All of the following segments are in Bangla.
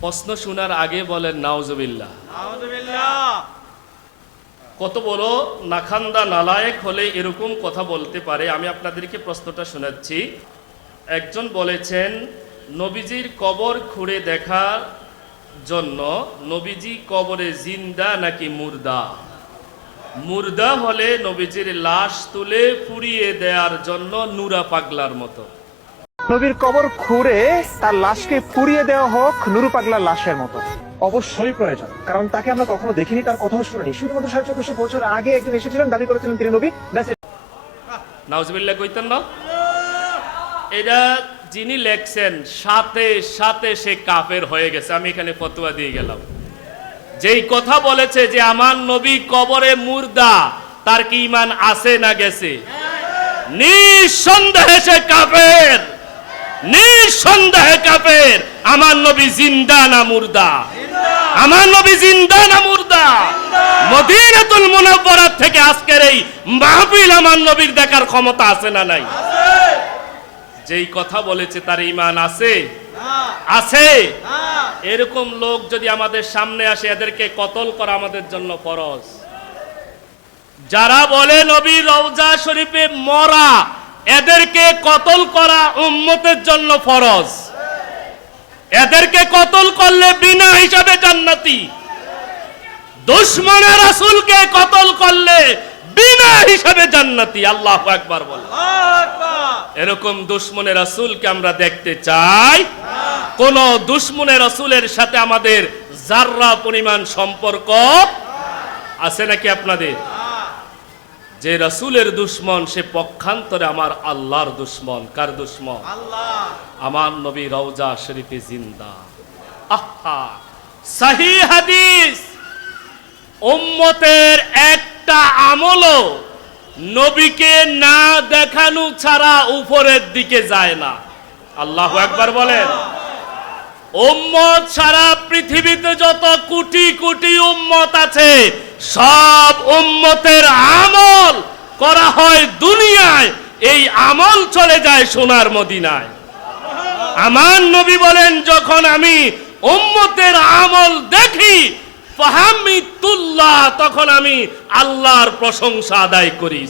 প্রশ্ন শোনার আগে বলেন আলহামদুলিল্লাহ কত বড় নাখান্দা নালায়েক হলে এরকম কথা বলতে পারে? আমি আপনাদেরকে প্রশ্নটা শোনাচ্ছি। একজন বলেছেন নবীজির কবর খুঁড়ে দেখার জন্য নবীজি কবরে জিন্দা নাকি মুর্দা? মুর্দা হলে নবীজির লাশ তুলে পুড়িয়ে দেওয়ার জন্য নুরা পাগলার মতো। নবীর কবর খুঁড়ে তার লাশকে পুড়িয়ে দেওয়া হোক নুরু পাগলার লাশের মতো। অবশ্যই প্রয়োজন কারণ তাকে আমরা কখনো দেখিনি তার কথাও শুনিনি। শুধুমাত্র সাড়ে চোদ্দশো বছর আগে একজন এসেছিলেন দাবি করেছিলেন তিনি নবী। নাউজবিল্লা কইতেন না? এটা যিনি লেখছেন সাথে সাথে সে কাফের হয়ে গেছে। আমি এখানে ফতোয়া দিয়ে গেলাম। যেই কথা বলেছে যে আমার নবী কবরে মুর্দা তার কি ইমান আছে না গেছে? নিঃসন্দেহে সে কাফের। নিঃসন্দেহে কাফের। আমার নবী জিন্দা না মুর্দা? আমার নবী জিন্দা না মুর্দা? মদিনাতুল মুনাব্বরাত থেকে আজকের এই মাহফিল আমার নবীর দেখার ক্ষমতা আছে না নাই? যেই কথা বলেছে তার ইমান আছে? আছে? এরকম লোক যদি আমাদের সামনে আসে, এদেরকে কতল করা আমাদের জন্য ফরজ? যারা বলে নবী রওজা শরীফে মরা এদেরকে কতল করা উম্মতের জন্য ফরজ? এদেরকে কতল করলে বিনা হিসাবে জান্নাতি? দুশ্মনের রাসূলকে কতল করলে বিনা হিসাবে জান্নাতি? আল্লাহ একবার বলে। এরকম দুশ্মনের রাসূলকে আমরা দেখতে চাই। কোন দুশ্মনের রাসূলের সাথে আমাদের জাররা পরিমাণ সম্পর্ক আছে নাকি আপনাদের? যে রাসূলের দুশ্মন সে পক্ষান্তরে আমার আল্লাহর দুশ্মন। কার দুশ্মন? আল্লাহ। আমার নবী রওজা শরীফে জিন্দা। আহা! সহি হাদিস। উম্মতের একটা আমলও নবীকে না দেখানো ছাড়া উপরের দিকে যায় না। আল্লাহ একবার বলেন। উম্মত সারা পৃথিবীতে যত কোটি কোটি উম্মত আছে সব উম্মতের আমল করা হয় দুনিয়ায়। এই আমল চলে যায় সোনার মদিনায়। আমার নবী বলেন, যখন আমি উম্মতের আমল দেখি তখন আমি আল্লাহর প্রশংসা আদায় করি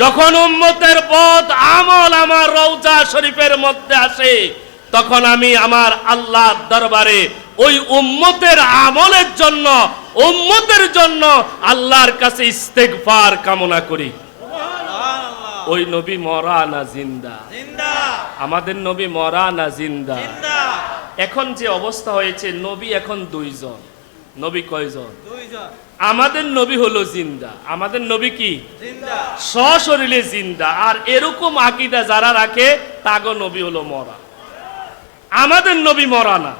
যখন উম্মতের পথ, আমল আমার রওজা শরীফের মধ্যে আসে, তখন আমি আমার আল্লাহর দরবারে ওই উম্মতের আমলের জন্য উম্মতের জন্য আল্লাহর কাছে ইস্তেগফার কামনা করি। ওই নবী মরা না জিন্দা? আমাদের নবী মরা না জিন্দা? এখন যে অবস্থা হয়েছে নবী এখন দুইজন। নবী কয়জন? আমাদের নবী হলো জিন্দা। আমাদের নবী কি? সশরীরে জিন্দা। আর এরকম আকিদা যারা রাখে তাগো নবী হলো মরা। আমাদের নবী মরা না।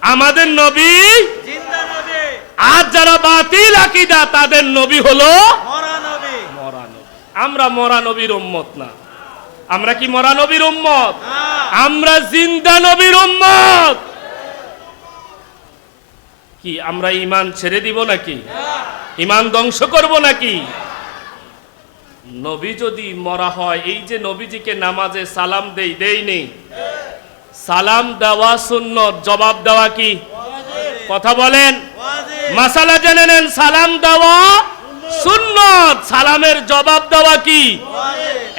আমাদের নবী আর যারা বাতিল আকিদা তাদের নবী হলো মরা নবী। মরা আমরা মরা নবীর উম্মত না। আমরা কি মরা নবীর উম্মত? আমরা জিন্দা নবীর উম্মত। কি আমরা ইমান ছেড়ে দিব নাকি? ইমান ধ্বংস করব নাকি? নবী যদি মরা হয় এই যে নবীজিকে নামাজে সালাম দেই দেই নেই সালাম দেওয়া সুন্নত জবাব দেওয়া কি? কথা বলেন। মাসালা জেনে নেন, সালাম দেওয়া সুন্নত। সালামের জবাব দেওয়া কি?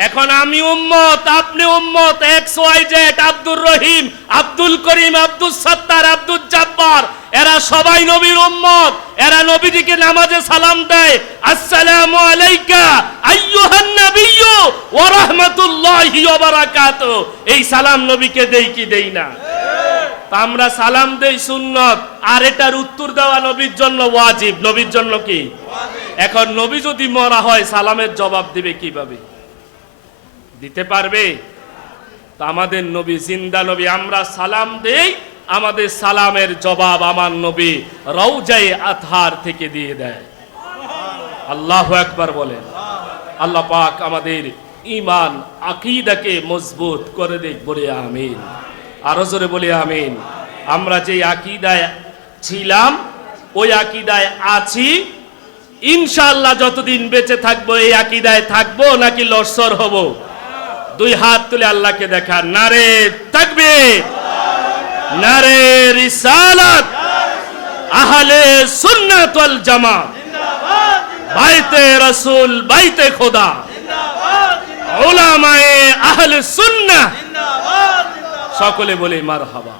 এখন আমি উম্মত, আপনি উম্মত, X Y Z, Abdur Rahim, Abdul Karim Abdul Sattar, Abdul Jabbar. এরা সবাই নবীর উম্মত। এরা নবীজিকে নামাজে সালাম দেয়। আসসালামু আলাইকা, আইয়ুহান নাবিয়্যু, ওয়া রাহমাতুল্লাহি ওয়া বারাকাতুহু। এই সালাম নবীকে দেই কি দেই না? আমরা সালাম দেই সুন্নত, আর এটার উত্তর দেওয়া নবীর জন্য ওয়াজিব। নবীর জন্য কি? এখন নবী যদি মরা হয়, সালামের জবাব দিবে কীভাবে? দিতে পারবে? তা আমাদের নবী জিন্দা নবী, আমরা সালাম দেই, আমাদের সালামের জবাব আমার নবী রৌজাই আথার থেকে দিয়ে দেয়। আল্লাহ একবার বলেন আল্লাহ পাক আমাদের ইমান আকিদাকে মজবুত করে দেখ, বলে আমিন। আরও জোরে বলে, আমিন। আমরা যে আকিদায় ছিলাম, ওই আকিদায় আছি। ইনশাআল্লাহ যতদিন বেঁচে থাকব, এই আকিদায় থাকব নাকি লসর হব? দুই হাত তুলে আল্লাহকে দেখা। নারে থাকবে নারে রিসালাত, আহলে সুন্নাত ওয়াল জামাত, বাইতে রাসূল, বাইতে খোদা, উলামায়ে আহলে সুন্নাহ সকলে বলে মারহাবা।